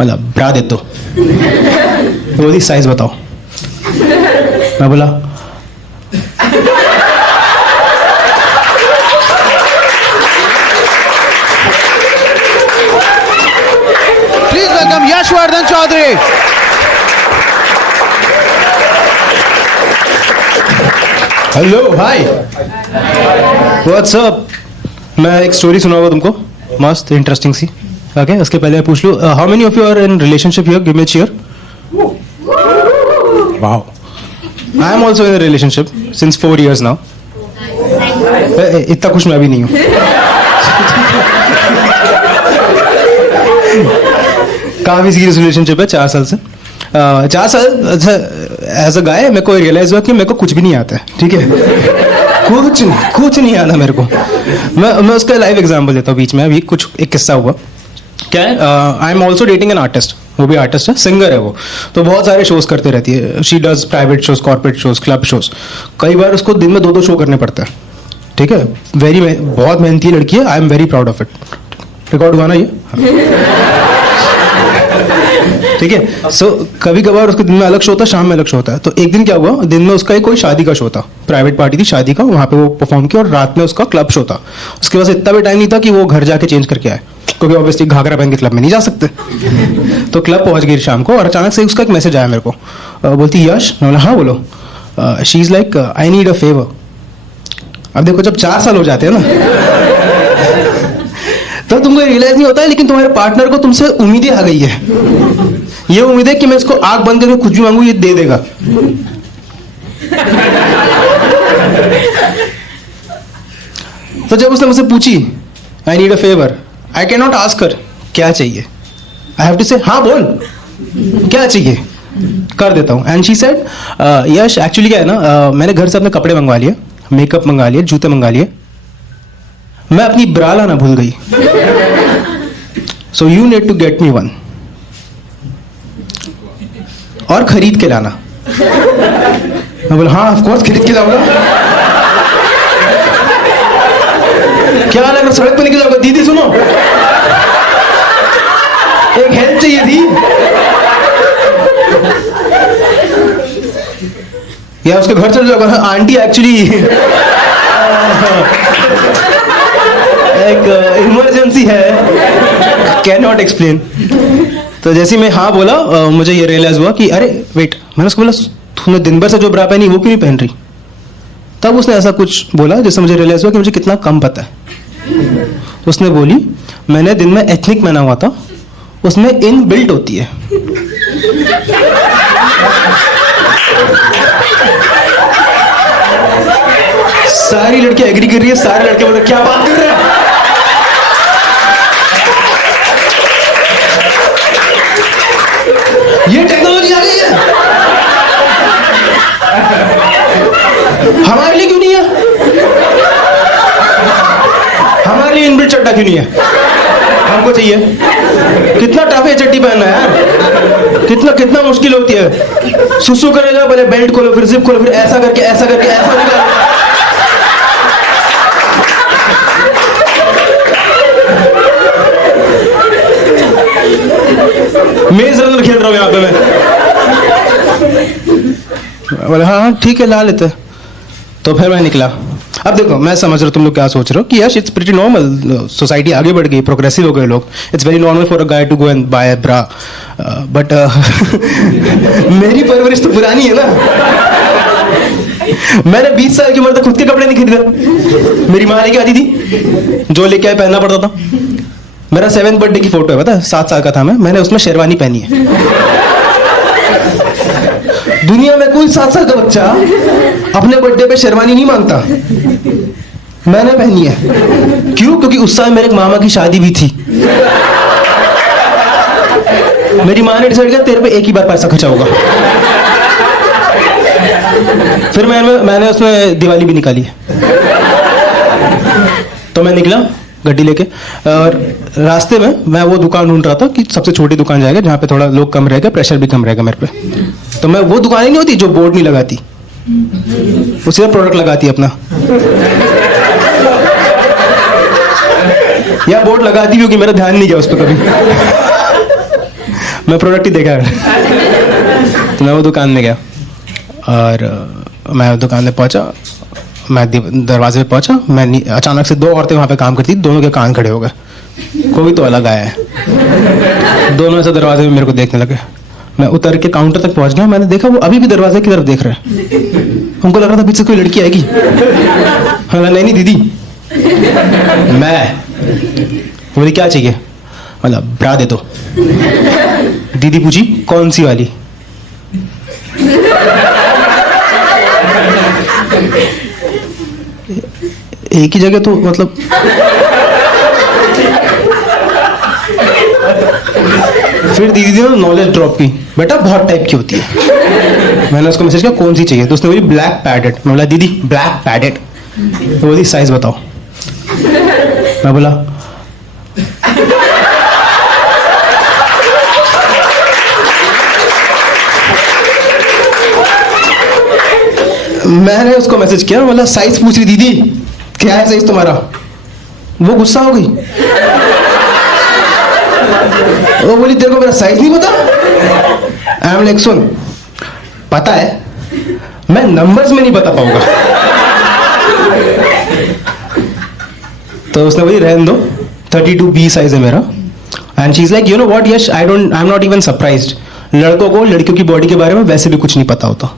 मतलब ब्रा दे दो। तो बोली साइज बताओ। मैं बोला please welcome Yashvardhan Chaudhary. Hello hi what's up. मैं एक स्टोरी सुनाऊंगा तुमको, मस्त इंटरेस्टिंग सी। ओके उसके पहले मैं पूछ लूं, how many of you are in relationship here? Give me a cheer. Wow, I am also in a relationship since 4 years now. इतना खुश मैं भी नहीं हूँ। काफी सीरियस रिलेशनशिप है, 4 साल से। 4 साल एज अ गाय मेरे को रियलाइज हुआ कि मेरे को कुछ भी नहीं आता है, ठीक है। कुछ नहीं आता मेरे को। मैं उसका लाइव एग्जांपल देता हूँ बीच में। अभी कुछ एक किस्सा हुआ। क्या है, I am also dating an artist. वो भी आर्टिस्ट है, सिंगर है वो। तो बहुत सारे शोज करते रहती है। She does private shows, corporate shows, club shows. कई बार उसको दिन में 2-2 शो करने पड़ता है, ठीक है। बहुत मेहनती लड़की है। I am very proud of it. Record हुआ ना ये? ठीक है। सो कभी कभार उसके दिन में अलग शो होता है, शाम में अलग शो होता है। तो एक दिन क्या हुआ, दिन में उसका कोई शादी का शो था, प्राइवेट पार्टी थी शादी का, वहाँ पे वो परफॉर्म किया। और रात में उसका क्लब शो था। उसके पास इतना भी टाइम नहीं था कि वो घर जाके चेंज करके आए, क्योंकि ऑब्वियसली घाघरा पहन के क्लब में नहीं जा सकते। तो क्लब पहुंच गई शाम को, और अचानक से उसका एक मैसेज आया मेरे को। बोलती यश। मैं बोला हाँ बोलो। She is like I need a favour. अब देखो जब 4 साल हो जाते हैं ना तो तुमको रियलाइज नहीं होता है, लेकिन तुम्हारे पार्टनर को तुमसे उम्मीदें आ गई है। ये उम्मीद है कि मैं इसको आंख बंद करके कुछ भी मांगू ये दे देगा। तो जब उसने मुझसे पूछी I need a favour, I can not ask her क्या चाहिए। आई हैव टू से हाँ बोल क्या चाहिए, कर देता हूँ। And she said Yash actually क्या है ना, मैंने घर से अपने कपड़े मंगवा लिए, मेकअप मंगा लिए, जूते मंगा लिए। मैं अपनी ब्रा लाना भूल गई। So you need to get me one. और खरीद के लाना। मैं बोला हाँ ऑफ कोर्स खरीद के लाऊंगा। क्या लग रहा सड़क पे निकल जाऊंगा। दीदी सुनो, एक हेल्प चाहिए थी। या उसके घर चल जाऊंगा। आंटी एक्चुअली एक इमरजेंसी है, कैन नॉट एक्सप्लेन। तो जैसे मैं हाँ बोला, मुझे ये रियलाइज हुआ कि अरे वेट, मैंने उसको बोला तूने दिन भर से जो ब्रा पहनी वो क्यों नहीं पहन रही। तब उसने ऐसा कुछ बोला जिससे मुझे रियलाइज हुआ कि मुझे कितना कम पता है। तो उसने बोली मैंने दिन में एथनिक पहना हुआ था, उसमें इन बिल्ट होती है। सारी लड़कियां एग्री कर रही है, सारे लड़के बोल रहे क्या बात कर रहे हैं। ये टेक्नोलॉजी आ गई है, हमारे लिए क्यों नहीं है? हमारे लिए इनबिल्ट चड्डा क्यों नहीं है? हमको चाहिए। कितना टफ है चड्डी पहनना यार, कितना मुश्किल होती है। सुसु करेगा पहले बेल्ट खोलो, फिर जिप खोलो, फिर ऐसा करके ऐसा निकालो। मेज रनर खेल रहा हूं यहाँ पे मैं। बोले हाँ ठीक है ला लेते। तो फिर मैं निकला। अब देखो मैं समझ रहा हूँ तुम लोग क्या सोच रहे हो कि yes it's pretty normal, society आगे बढ़ गई, प्रोग्रेसिव हो गए लोग। It's very normal for a guy to go and buy a bra. But मेरी परवरिश तो पुरानी है ना। मैंने 20 साल की उम्र तक खुद के कपड़े नहीं खरीदे। मेरी माँ लेके आती थी, जो लेके आए पहनना पड़ता था। मेरा 7th बर्थडे की फोटो है, पता है 7 साल का था मैं, मैंने उसमें शेरवानी पहनी है। दुनिया में कोई 7 साल का बच्चा अपने बर्थडे पे शेरवानी नहीं मांगता, मैंने पहनी है। क्यों? क्योंकि उस साल मेरे मामा की शादी भी थी। मेरी माँ ने डिसाइड किया तेरे पे एक ही बार पैसा खर्चा होगा। फिर मैंने उसमें दिवाली भी निकाली है। तो मैं निकला गड्डी लेके, और रास्ते में मैं वो दुकान ढूंढ रहा था कि सबसे छोटी दुकान जाएगा जहाँ पे थोड़ा लोग कम रहेगा, प्रेशर भी कम रहेगा मेरे पे। तो मैं वो दुकान ही नहीं होती जो बोर्ड नहीं लगाती, उसी में प्रोडक्ट लगाती है अपना, या बोर्ड लगाती भी होगी, मेरा ध्यान नहीं गया उस पर कभी। मैं प्रोडक्ट ही देखा है। तो मैं वो दुकान में गया और मैं दुकान में पहुंचा, मैं दरवाजे पे पहुंचा, अचानक से 2 औरतें वहां पे काम करती, दोनों के कान खड़े हो गए, कोई तो अलग आया है। दोनों ऐसे दरवाजे में मेरे को देखने लगे। मैं उतर के काउंटर तक पहुंच गया, मैंने देखा वो अभी भी दरवाजे की तरफ देख रहे हैं। उनको लग रहा था पीछे कोई लड़की आएगी। हाँ, नहीं दीदी, मैं बोली क्या चाहिए, मतलब ब्रा दे दो। दीदी पूछी कौन सी वाली? एक ही जगह तो मतलब फिर दीदी ने नॉलेज ड्रॉप की, बेटा बहुत टाइप की होती है। मैंने उसको मैसेज किया कौन सी चाहिए, तो उसने बोली ब्लैक पैडेड। मैं बोला दीदी ब्लैक पैडेड, तो बोली साइज बताओ। मैं बोला मैंने उसको मैसेज किया, बोला साइज पूछ रही दीदी क्या है साइज तुम्हारा। वो गुस्सा हो गई, वो बोली तेरे को मेरा साइज नहीं पता। आई एम लाइक सुन, पता है मैं नंबर्स में नहीं बता पाऊंगा। तो उसने बोली रहने दो, 32B साइज है मेरा। And she is like you know what Yash, I am not even surprised, लड़कों को लड़कियों की बॉडी के बारे में वैसे भी कुछ नहीं पता होता।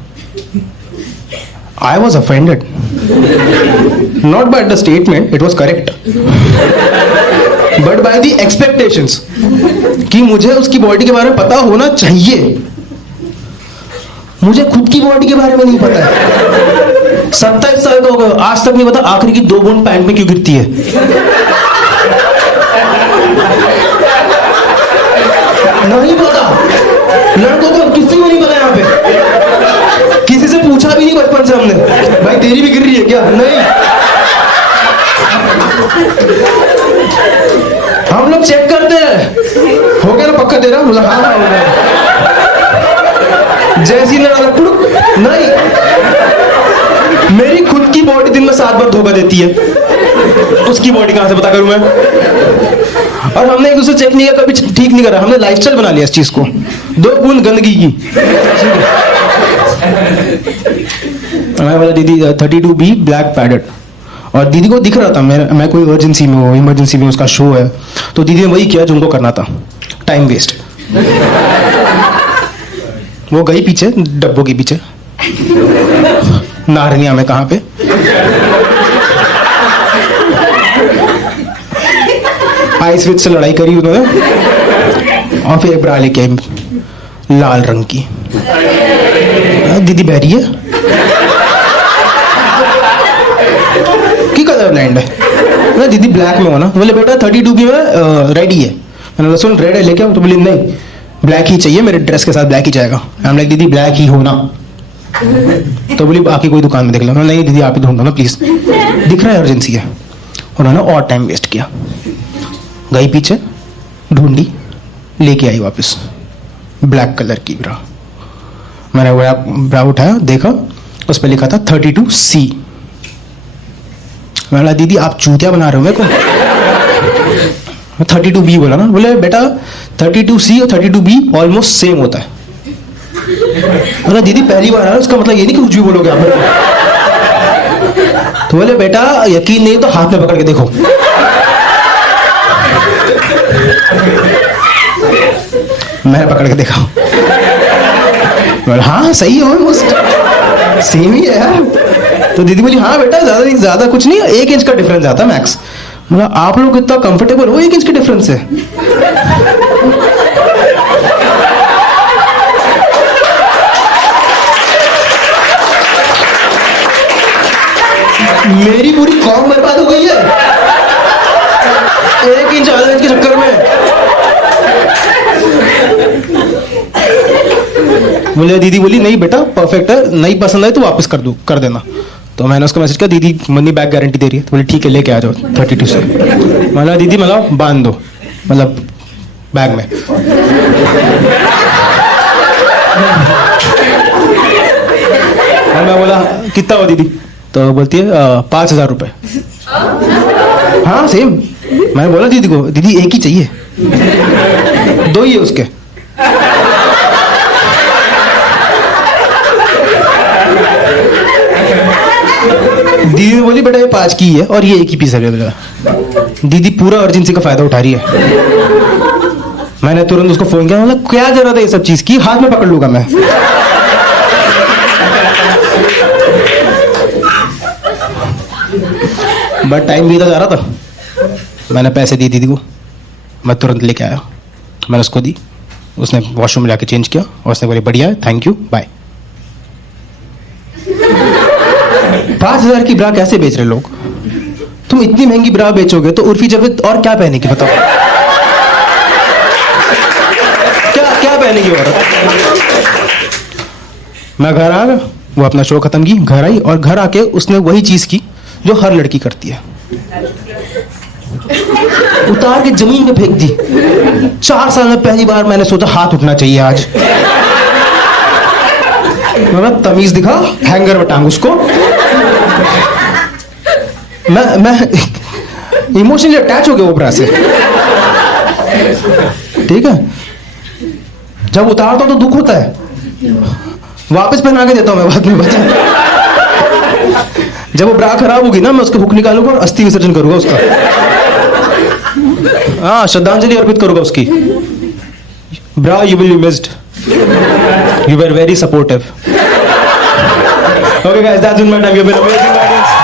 I was offended. Not by the statement, it was correct. But by the expectations. कि मुझे उसकी बॉडी के बारे में पता होना चाहिए। मुझे खुद की बॉडी के बारे में नहीं पता है। 27 साल का हो गया, आज तक नहीं पता आखिरी की 2 बूंद पैंट में क्यों गिरती है। नहीं पता, लड़कों को किसी को नहीं पता यहाँ पे। किसी से पूछा भी नहीं बचपन से हमने, भाई तेरी भी गिर रही है क्या? नहीं, हम लोग चेक करते हैं, हो गया ना पक्का तेरा? बोला हाँ हो गया। जैसी नहीं, मेरी खुद की बॉडी दिन में 7 बार धोखा देती है, उसकी बॉडी कहां से पता करूं मैं? और हमने एक दूसरे चेक नहीं किया, कभी ठीक नहीं करा, हमने लाइफस्टाइल बना लिया इस चीज को, 2 बूंद गंदगी की। मैं बोला दीदी 32B ब्लैक पैडेड, और दीदी को दिख रहा था मैं कोई इमरजेंसी में हूँ, इमरजेंसी में उसका शो है, तो दीदी ने वही किया जो उनको करना था, टाइम वेस्ट। वो गई पीछे डब्बों के पीछे, नारनिया में कहाँ पे, आइस विच से लड़ाई करी उन्होंने, और फिर एक ब्रा लेके आई लाल रंग की। दीदी बहरी है की कलर ब्लाइंड है ना? दीदी ब्लैक में हो ना? बोले बेटा 32B में रेड ही है। मैंने बोला सुन रेड है लेके आओ, तो बोली नहीं ब्लैक ही चाहिए, मेरे ड्रेस के साथ ब्लैक ही जाएगा। आई एम लाइक दीदी ब्लैक ही हो ना? तो बोली आके कोई दुकान में देख लो। नहीं दीदी आप ही ढूंढो ना प्लीज, दिख रहा है इमरजेंसी है। उन्होंने और टाइम वेस्ट किया, गई पीछे ढूंढी, लेके आई वापस ब्लैक कलर की ब्रा। मैंने वो ब्रा उठाया, देखा उस पर लिखा था 32C। मैंने बोला दीदी आप चूतिया बना रहे हो मेरे को, 32B बोला ना? बोले बेटा 32C और 32B ऑलमोस्ट सेम होता है। बोला दीदी पहली बार आया, उसका मतलब ये नहीं कि कुछ भी बोलोगे आप। तो बोले बेटा यकीन नहीं तो हाथ में पकड़ के देखो। मैंने पकड़ के देखा, हाँ सही है, ऑलमोस्ट सेम ही है यार। तो दीदी बोली हाँ बेटा ज्यादा कुछ नहीं, 1 इंच का डिफरेंस आता मैक्स। मतलब आप लोग इतना कंफर्टेबल हो 1 इंच के डिफरेंस से? मेरी पूरी कॉम बर्बाद हो गई है 1 इंच आधा इंच के चक्कर में। बोले दीदी बोली नहीं बेटा परफेक्ट है, नहीं पसंद आए तो वापस कर देना। तो मैंने उसको मैसेज किया दीदी मनी बैक गारंटी दे रही है। तो बोले ठीक है लेके आ जाओ 32 से। मतलब दीदी मतलब बांध दो, मतलब बैग में। और मैं बोला कितना हो दीदी? तो बोलती है 5,000 रुपये। हाँ सेम। मैंने बोला दीदी को दीदी एक ही चाहिए, 2 ही है उसके। दीदी ने बोली बेटा ये 5 की है और ये एक ही पीस है मेरा। दीदी पूरा अर्जेंसी का फायदा उठा रही है। मैंने तुरंत उसको फोन किया, मतलब क्या जरूरत है ये सब चीज की, हाथ में पकड़ लूंगा मैं। बट टाइम बीता जा रहा था, मैंने पैसे दिए दीदी को, मैं तुरंत लेके आया, मैंने उसको दी, उसने वॉशरूम में जाके चेंज किया और उसने बोली बढ़िया है, थैंक यू, बाय। 5,000 की ब्रा कैसे बेच रहे लोग? तुम इतनी महंगी ब्रा बेचोगे तो उर्फी जावेद और क्या पहनेगी बताओ? क्या क्या पहनेगी औरत? मैं घर आ गया, वो अपना शो खत्म की, घर आई और घर आके उसने वही चीज की जो हर लड़की करती है, उतार के जमीन पे फेंक दी। 4 साल में पहली बार मैंने सोचा हाथ उठना चाहिए आज। मैं तमीज दिखा, हैंगर में टांग उसको। मैं इमोशनली अटैच हो गया वो ब्रा से, ठीक है। जब उतारता हूं तो दुख होता है, वापस पहना के देता हूं मैं बाद में, बचा। जब वो ब्रा खराब होगी ना, मैं उसके हुक निकालूंगा और अस्थि विसर्जन करूंगा उसका। हाँ, श्रद्धांजलि अर्पित करूंगा उसकी। Bro, you will be missed, you were very supportive. Okay guys, that's been my time. You've been amazing audience.